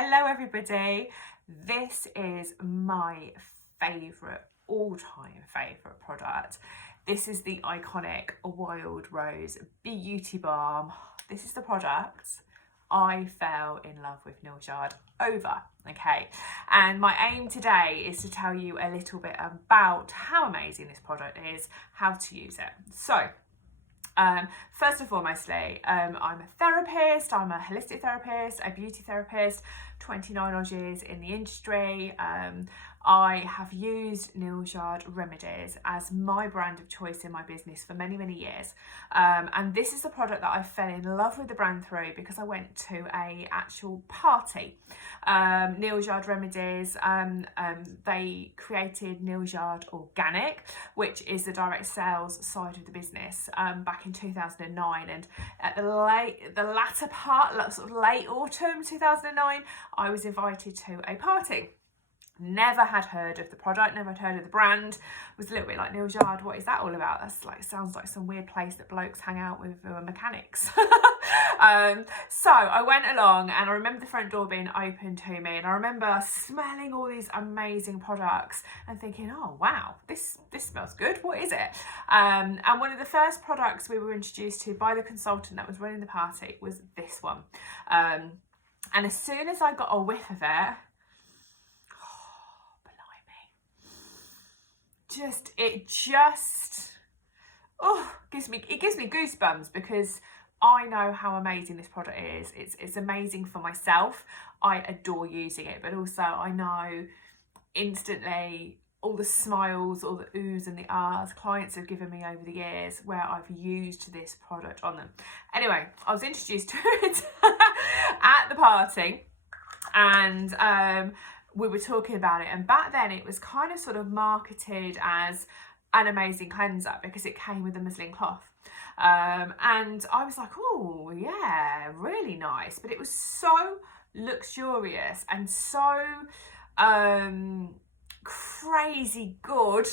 Hello everybody. This is my favourite, all-time favourite product. This is the iconic Wild Rose Beauty Balm. This is the product I fell in love with Neal over, okay? And my aim today is to tell you a little bit about how amazing this product is, how to use it. So, first and foremostly, I'm a therapist, I'm a holistic therapist, a beauty therapist, 29 odd years in the industry. I have used Neal Remedies as my brand of choice in my business for many, many years. And this is the product that I fell in love with the brand through because I went to a actual party. Neal Remedies, they created Neal Organic, which is the direct sales side of the business, back in 2009. And at the latter part, sort of late autumn 2009, I was invited to a party. Never had heard of the product, never had heard of the brand. Was a little bit like, Neal, what is that all about? That's like, sounds like some weird place that blokes hang out with mechanics. So I went along and I remember the front door being open to me, and I remember smelling all these amazing products and thinking, oh wow, this smells good, what is it? And one of the first products we were introduced to by the consultant that was running the party was this one. And as soon as I got a whiff of it, it gives me goosebumps, because I know how amazing this product is. It's amazing for myself. I adore using it, but also I know instantly all the smiles, all the oohs and the ahs clients have given me over the years where I've used this product on them. Anyway, I was introduced to it at the party, and we were talking about it, and back then it was kind of sort of marketed as an amazing cleanser because it came with a muslin cloth, and I was like, oh yeah, really nice, but it was so luxurious and so crazy good,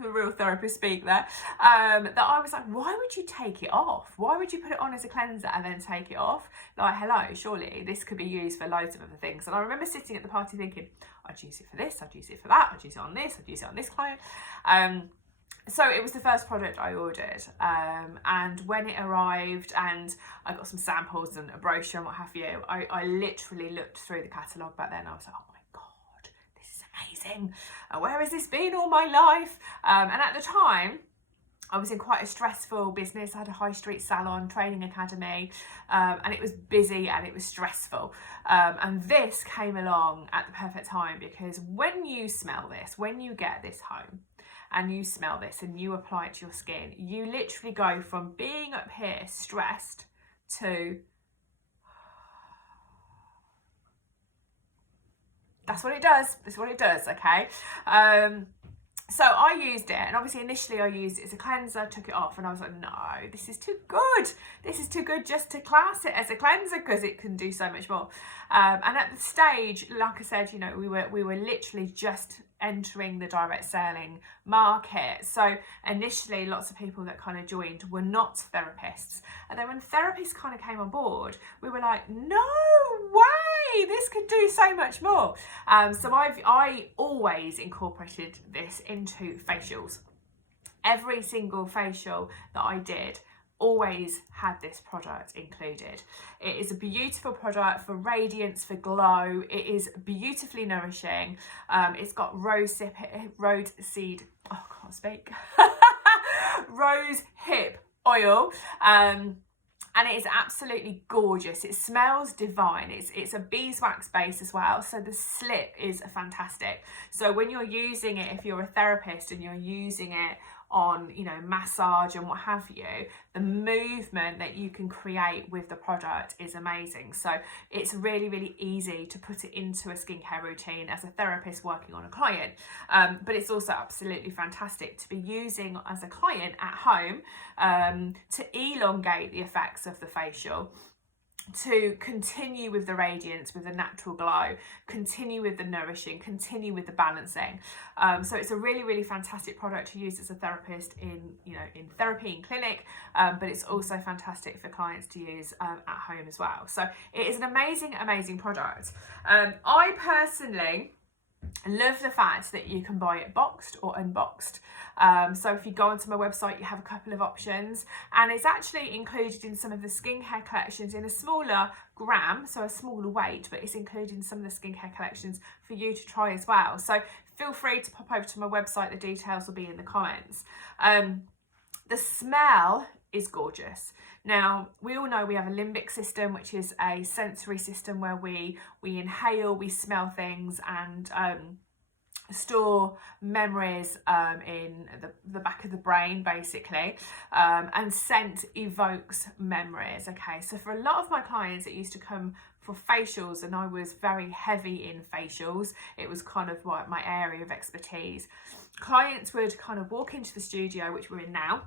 the real therapist speak there, that I was like, why would you take it off? Why would you put it on as a cleanser and then take it off? Like, hello, surely this could be used for loads of other things. And I remember sitting at the party thinking, I'd use it for this, I'd use it for that, I'd use it on this, I'd use it on this client. So it was the first product I ordered, and when it arrived and I got some samples and a brochure and what have you, I literally looked through the catalogue back then. I was like, oh my God, this is amazing. Where has this been all my life? And at the time, I was in quite a stressful business. I had a high street salon, training academy, and it was busy and it was stressful. And this came along at the perfect time, because when you smell this, when you get this home and you smell this and you apply it to your skin, you literally go from being up here stressed to, that's what it does. That's what it does, okay? So I used it, and obviously initially I used it as a cleanser, took it off, and I was like, no, this is too good. This is too good just to class it as a cleanser, because it can do so much more. And at the stage, like I said, you know, we were literally just entering the direct selling market. So initially lots of people that kind of joined were not therapists. And then when therapists kind of came on board, we were like, no way, this could do so much more. So I always incorporated this into facials. Every single facial that I did always had this product included. It is a beautiful product for radiance, for glow. It is beautifully nourishing. It's got rosehip oil. And it is absolutely gorgeous. It smells divine. It's a beeswax base as well, so the slip is fantastic. So when you're using it, if you're a therapist and you're using it on, you know, massage and what have you, the movement that you can create with the product is amazing. So it's really, really easy to put it into a skincare routine as a therapist working on a client. But it's also absolutely fantastic to be using as a client at home, to elongate the effects of the facial, to continue with the radiance, with the natural glow, continue with the nourishing, continue with the balancing. So it's a really, really fantastic product to use as a therapist in, you know, in therapy, in clinic, but it's also fantastic for clients to use at home as well. So it is an amazing, amazing product. I personally love the fact that you can buy it boxed or unboxed. So if you go onto my website, you have a couple of options, and it's actually included in some of the skincare collections in a smaller gram, so a smaller weight, but it's included in some of the skincare collections for you to try as well. So feel free to pop over to my website. The details will be in the comments. The smell is gorgeous. Now, we all know we have a limbic system, which is a sensory system where we inhale, we smell things, and store memories in the back of the brain, basically, and scent evokes memories. Okay, so for a lot of my clients, it used to come for facials, and I was very heavy in facials. It was kind of my area of expertise. Clients would kind of walk into the studio, which we're in now.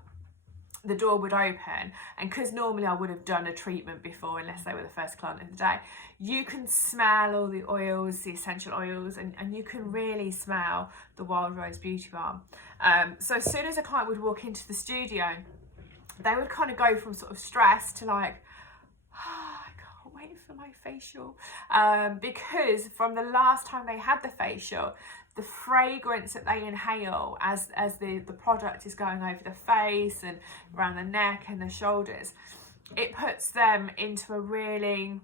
The door would open, and because normally I would have done a treatment before, unless they were the first client of the day, you can smell all the oils, the essential oils, and you can really smell the Wild Rose Beauty Balm. So as soon as a client would walk into the studio, they would kind of go from sort of stress to like, oh, I can't wait for my facial, because from the last time they had the facial, the fragrance that they inhale as the product is going over the face and around the neck and the shoulders, it puts them into a really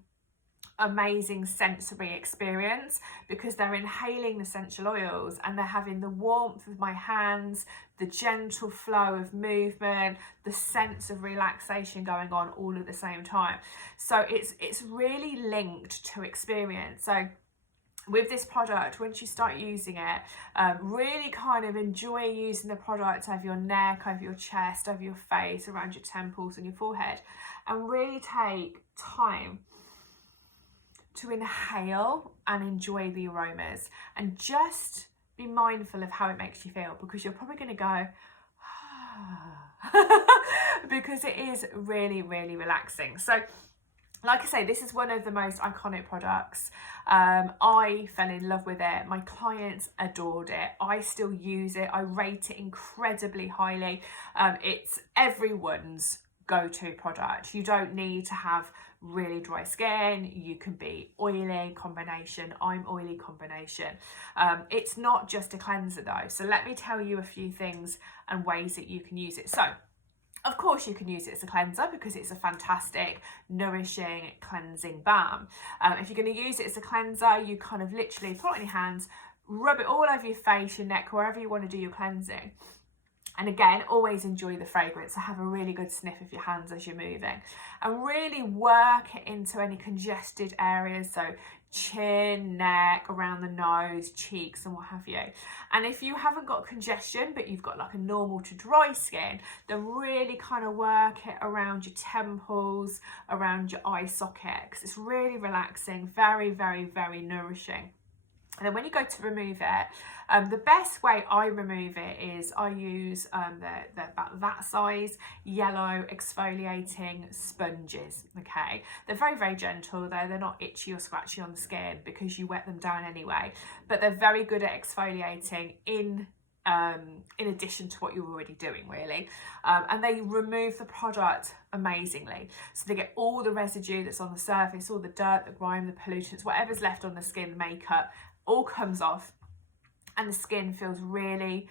amazing sensory experience, because they're inhaling the essential oils and they're having the warmth of my hands, the gentle flow of movement, the sense of relaxation going on all at the same time. So it's really linked to experience. So with this product, once you start using it, really kind of enjoy using the product over your neck, over your chest, over your face, around your temples and your forehead, and really take time to inhale and enjoy the aromas, and just be mindful of how it makes you feel, because you're probably going to go, because it is really, really relaxing. So like I say, this is one of the most iconic products. I fell in love with it. My clients adored it. I still use it. I rate it incredibly highly. It's everyone's go-to product. You don't need to have really dry skin. You can be oily combination. I'm oily combination. It's not just a cleanser though. So let me tell you a few things and ways that you can use it. So of course you can use it as a cleanser, because it's a fantastic nourishing cleansing balm. If you're going to use it as a cleanser, you kind of literally put it in your hands, rub it all over your face, your neck, wherever you want to do your cleansing. And again, always enjoy the fragrance. So have a really good sniff of your hands as you're moving, and really work it into any congested areas. So chin, neck, around the nose, cheeks, and what have you. And if you haven't got congestion, but you've got like a normal to dry skin, then really kind of work it around your temples, around your eye socket, because it's really relaxing, very, very, very nourishing. And then when you go to remove it, the best way I remove it is I use the about that size yellow exfoliating sponges. Okay, they're very, very gentle though. They're not itchy or scratchy on the skin because you wet them down anyway, but they're very good at exfoliating in addition to what you're already doing, really. And they remove the product amazingly. So they get all the residue that's on the surface, all the dirt, the grime, the pollutants, whatever's left on the skin, makeup, all comes off, and the skin feels really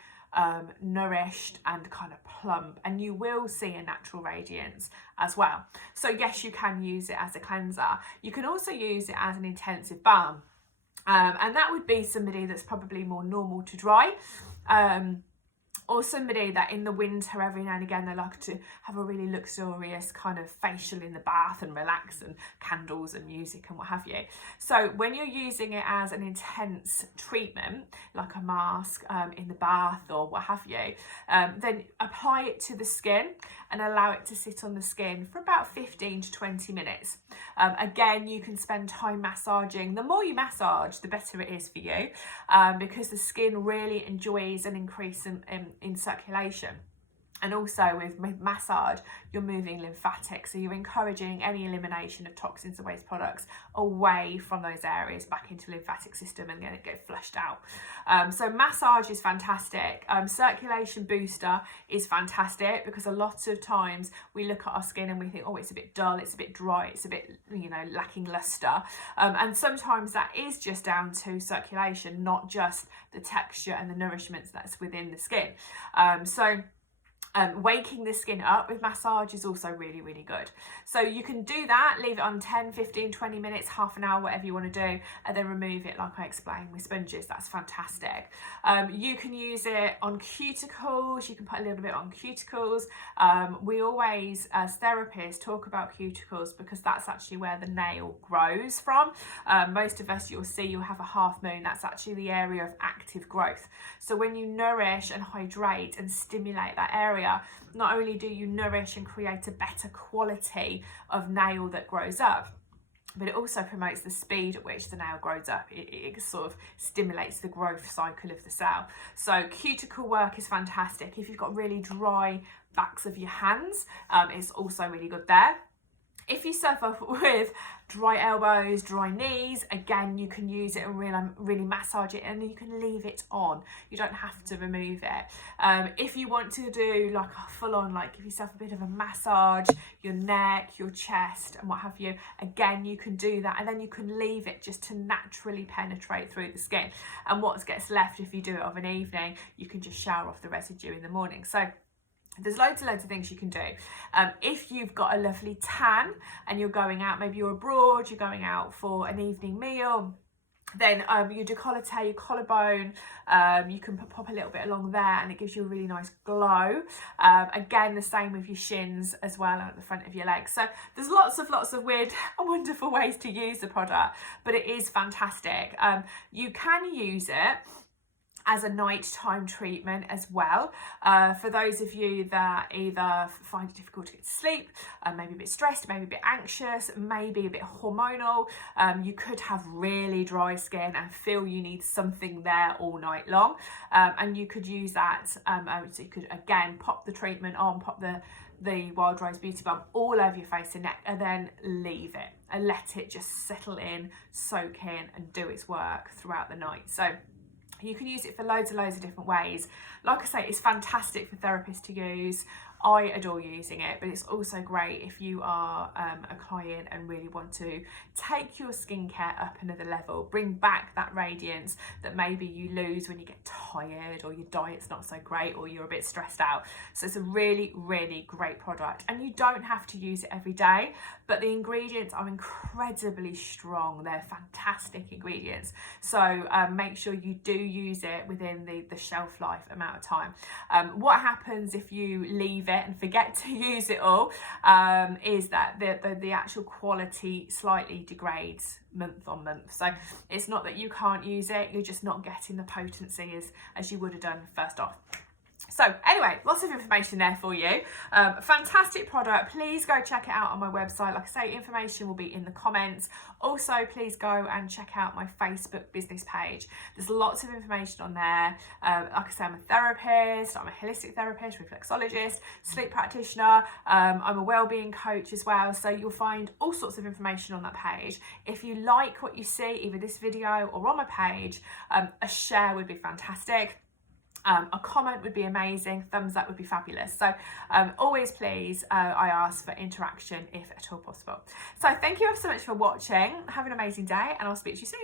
nourished and kind of plump, and you will see a natural radiance as well. So yes, you can use it as a cleanser. You can also use it as an intensive balm, and that would be somebody that's probably more normal to dry, or somebody that in the winter every now and again they like to have a really luxurious kind of facial in the bath and relax, and candles and music and what have you. So when you're using it as an intense treatment, like a mask in the bath or what have you, then apply it to the skin and allow it to sit on the skin for about 15 to 20 minutes. Again, you can spend time massaging. The more you massage, the better it is for you, because the skin really enjoys an increase in circulation. And also with massage, you're moving lymphatic, so you're encouraging any elimination of toxins and waste products away from those areas back into the lymphatic system and then it get flushed out. So massage is fantastic. Circulation booster is fantastic, because a lot of times we look at our skin and we think, oh, it's a bit dull, it's a bit dry, it's a bit, you know, lacking luster. And sometimes that is just down to circulation, not just the texture and the nourishment that's within the skin. Waking the skin up with massage is also really, really good. So you can do that, leave it on 10, 15, 20 minutes, half an hour, whatever you want to do, and then remove it like I explained with sponges. That's fantastic. You can use it on cuticles. You can put a little bit on cuticles. We always, as therapists, talk about cuticles because that's actually where the nail grows from. Most of us, you'll see, you'll have a half moon. That's actually the area of active growth. So when you nourish and hydrate and stimulate that area, not only do you nourish and create a better quality of nail that grows up, but it also promotes the speed at which the nail grows up. It sort of stimulates the growth cycle of the cell. So cuticle work is fantastic. If you've got really dry backs of your hands, it's also really good there. If you suffer with dry elbows, dry knees, again, you can use it and really massage it, and you can leave it on. You don't have to remove it. If you want to do like a full-on, like give yourself a bit of a massage, your neck, your chest and what have you, again, you can do that, and then you can leave it just to naturally penetrate through the skin. And what gets left, if you do it of an evening, you can just shower off the residue in the morning. So there's loads and loads of things you can do. If you've got a lovely tan and you're going out, maybe you're abroad, you're going out for an evening meal, then your décolleté, your collarbone, you can pop a little bit along there and it gives you a really nice glow. Again, the same with your shins as well, and at the front of your legs. So there's lots of weird and wonderful ways to use the product, but it is fantastic. You can use it as a nighttime treatment as well. For those of you that either find it difficult to get to sleep, maybe a bit stressed, maybe a bit anxious, maybe a bit hormonal, you could have really dry skin and feel you need something there all night long. And you could use that, so you could again pop the treatment on, pop the Wild Rose Beauty Balm all over your face and neck, and then leave it and let it just settle in, soak in and do its work throughout the night. So you can use it for loads and loads of different ways. Like I say, it's fantastic for therapists to use. I adore using it, but it's also great if you are a client and really want to take your skincare up another level, bring back that radiance that maybe you lose when you get tired or your diet's not so great or you're a bit stressed out. So it's a really, really great product, and you don't have to use it every day, but the ingredients are incredibly strong. They're fantastic ingredients. So make sure you do use it within the shelf life amount of time. What happens if you leave it and forget to use it all is that the actual quality slightly degrades month on month. So it's not that you can't use it, you're just not getting the potency as you would have done first off. So anyway, lots of information there for you. Fantastic product. Please go check it out on my website. Like I say, information will be in the comments. Also, please go and check out my Facebook business page. There's lots of information on there. Like I say, I'm a therapist, I'm a holistic therapist, reflexologist, sleep practitioner. I'm a wellbeing coach as well. So you'll find all sorts of information on that page. If you like what you see, either this video or on my page, a share would be fantastic. A comment would be amazing, thumbs up would be fabulous. So always please, I ask for interaction if at all possible. So thank you so much for watching. Have an amazing day and I'll speak to you soon.